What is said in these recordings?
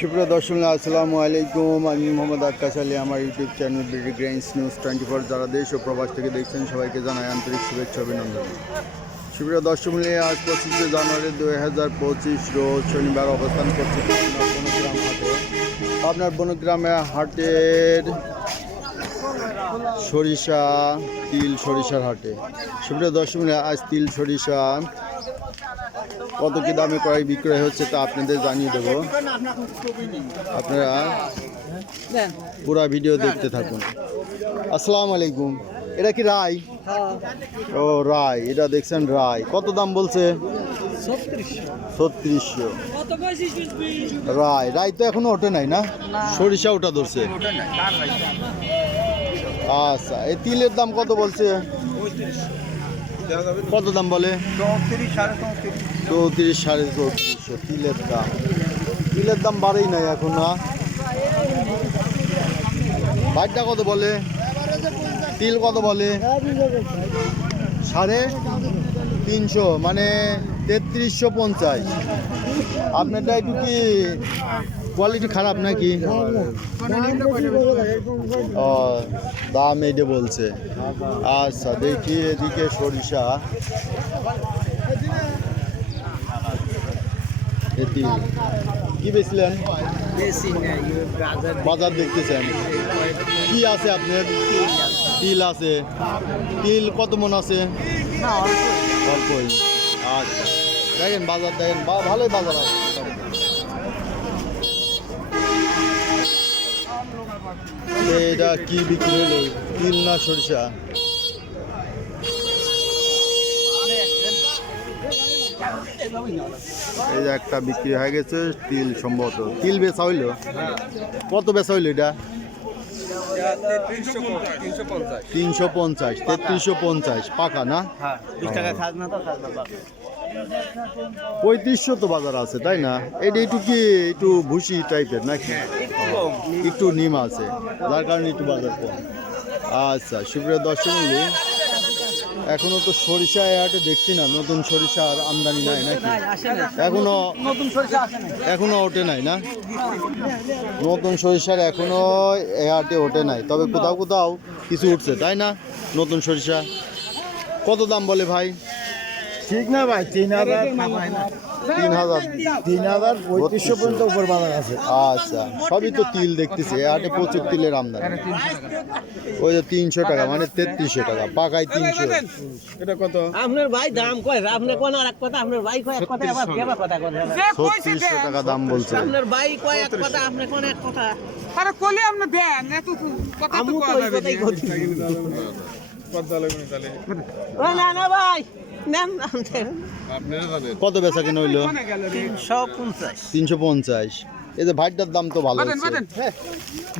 সুপ্রিয় দর্শক আসসালামু আলাইকুম। আমি মোহাম্মদ আক্কাস আলী। আমার YouTube channel BD grains news 24 যারা দেশ ও প্রবাস থেকে দেখছেন সবাইকে জানাই আন্তরিক শুভেচ্ছা অভিনন্দন। সুপ্রিয় দর্শক আজ 25 জানুয়ারি 2025 রোজ শনিবার অবস্থান করছি বনগ্রাম হাটে। আপনার বনগ্রামে হাটের সরিষা তিল সরিষার হাটে। সুপ্রিয় দর্শক আজ তিল সরিষা কত কি দামে ক্রয় বিক্রয় হচ্ছে তা আপনাদের জানিয়ে দেব। আপনারা পুরো ভিডিও দেখতে থাকুন। আসসালামু আলাইকুম। এটা কি রায়? ও রায়, এটা দেখছেন রায়। কত দাম বলছে? 3600। রায় রায় তো এখনো ওঠে নাই না? সরিষা ওটা ধরছে। আচ্ছা, এই তিলের দাম কত বলছে? কত দাম বলে? 34, 34.5 তিলের দাম। তিলের দাম বাড়েই নাই এখন না। ভাইটা কত বলে? তিল কত বলে? 350, মানে 3350। আপনারটা একটু কি কোয়ালিটি খারাপ নাকি? ও, দাম এইটা বলছে। আচ্ছা, দেখি এদিকে সরিষা কি বেচলেন? বাজার দেখতেছেন কি আছে আপনার? তিল আছে। তিল কত মন আছে? অল্পই। আচ্ছা, দেখেন বাজার দেখেন, ভালোই বাজার আছে। এটা কি বিক্রি হলো? তিল না সরিষা? এই যে একটা বিক্রি হয়ে গেছে তিল, সম্ভবত তিল বেচা হইলো। কত বেচা হইলো এটা? 350, 3350 পাকা না? 3500 তো বাজার আছে, তাই না? এটা একটু কি একটু ভুসি টাইপের নাকি? একটু নিম আছে, যার কারণে একটু বাজার কম। আচ্ছা, সুপ্রিয় দর্শক মণ্ডলী, এখনো তো সরিষা হাটে দেখছি না। নতুন সরিষার আমদানি নাই নাকি? এখনো ওঠে নাই না? নতুন সরিষার এখনো এ হাটে ওঠে নাই, তবে কোথাও কোথাও কিছু উঠছে, তাই না? নতুন সরিষা কত দাম বলে ভাই? ঠিক না ভাই, 3000 3500 পর্যন্ত উপর বাজার আছে। আচ্ছা, সবই তো তিল দেখতেছি। এ হাটে প্রচুর তিলের আমদানি। ওই যে 300 টাকা, মানে 3300 টাকা পাকায় 300। এটা কত? আপনার ভাই দাম কয়, আপনি কোন আর এক কথা, আপনার ভাই কয় এক কথা, আবার কেবা কথা কয়। 3600 টাকা দাম বলছে। আপনার ভাই কয় এক কথা, আপনি কোন এক কথা। আরে কোলে আপনি দেন এত কথা তো আমু তো কয় এই কথাই কই। কত লাগবে তাহলে? ও না না ভাই, নাম দেন। আপনারা জানেন কত বেচা কিনা হইলো? 350। 350। এই যে ভাইটার দাম তো ভালো বাদেন হচ্ছে। বাদেন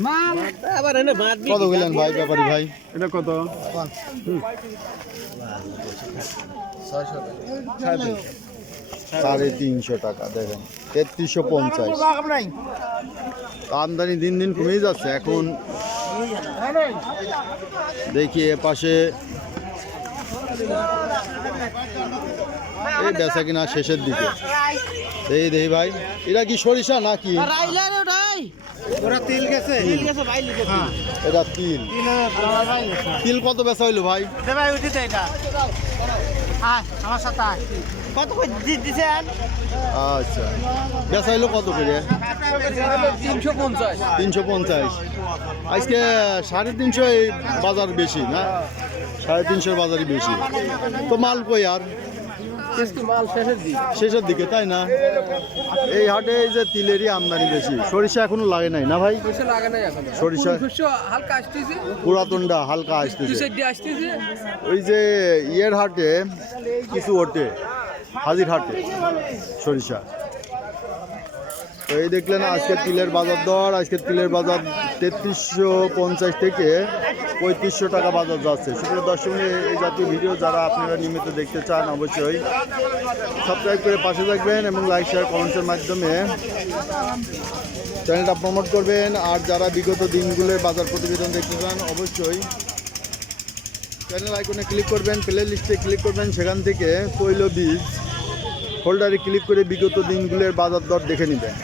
মাল আবার এনে ভাত কত গেলেন ভাই, ব্যাপারী ভাই? এটা কত? 350 টাকা। দেখেন 3350। আমদানি দিন দিন কমেই যাচ্ছে। এখন দেখি এ পাশে এই বেচা কিনা শেষের দিকে। দেখি ভাই, এটা কি সরিষা নাকি? রাইলার ওটাই ওরা তিল গেছে। ঠিক আছে ভাই, লিখে দিন। এটা তিল। তিল কত বেচা হইলো ভাই? দে ভাই উঠিতে এটা। আমার সাথে কত কই দিছেন? আচ্ছা, বেচা হইলো কত করে? 350 350। আজকে 350 এই বাজার বেশি না? 350 বাজারই বেশি তো। মাল কই আর? মাল শেষের দিক শেষের দিকে, তাই না? এই হাটে এই যে তিলেরই আমদানি বেশি। সরিষা এখনো লাগে নাই না ভাই? পয়সা লাগে না এখন। সরিষা হালকা আসতেছে, পুরাতনটা হালকা দুই আসতেছে। সাইড দিয়ে আসতেছে। ওই যে ইয়ের হাটে কিছু ওঠে, হাজির হাটে সরিষা। তো এই দেখলেন আজকে তিলের বাজার দর। আজকে তিলের বাজার 3350 থেকে 3500 টাকা বাজার যাচ্ছে। সুপ্রিয় দর্শক, এই জাতীয় ভিডিও যারা আপনারা নিয়মিত দেখতে চান অবশ্যই সাবস্ক্রাইব করে পাশে থাকবেন এবং লাইক শেয়ার কমেন্টের মাধ্যমে চ্যানেলটা প্রমোট করবেন। আর যারা বিগত দিনগুলোর বাজার প্রতিবেদন দেখতে চান অবশ্যই চ্যানেল আইকনে ক্লিক করবেন, প্লে লিস্টে ক্লিক করবেন, সেখান থেকে তৈল বীজ হোল্ডারে ক্লিক করে বিগত দিনগুলোর বাজার দর দেখে নেবেন।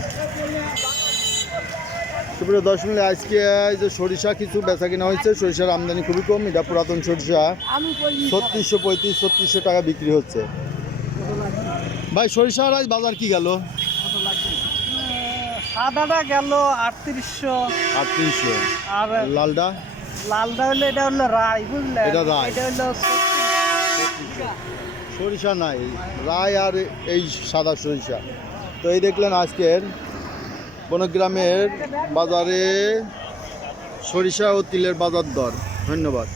সুপ্রিয় দর্শক মণ্ডলী, আজকে এই যে সরিষা কিছু বেচা কিনা হয়েছে। সরিষার আমদানি খুবই কম। এটা পুরাতন সরিষা 3635 3600 টাকা বিক্রি হচ্ছে। ভাই সরিষার আজ বাজার কি গেল? সাদাটা গেল 3800 3800। আর লালটা লালটা হলো এটা হলো রাই বুঝলেন, এটা রাই। এটা হলো সরিষা নাই, রায় আর এই সাদা সরিষা। তো এই দেখলেন আজকের বনগ্রামের বাজারে সরিষা ও তিলের বাজার দর। ধন্যবাদ।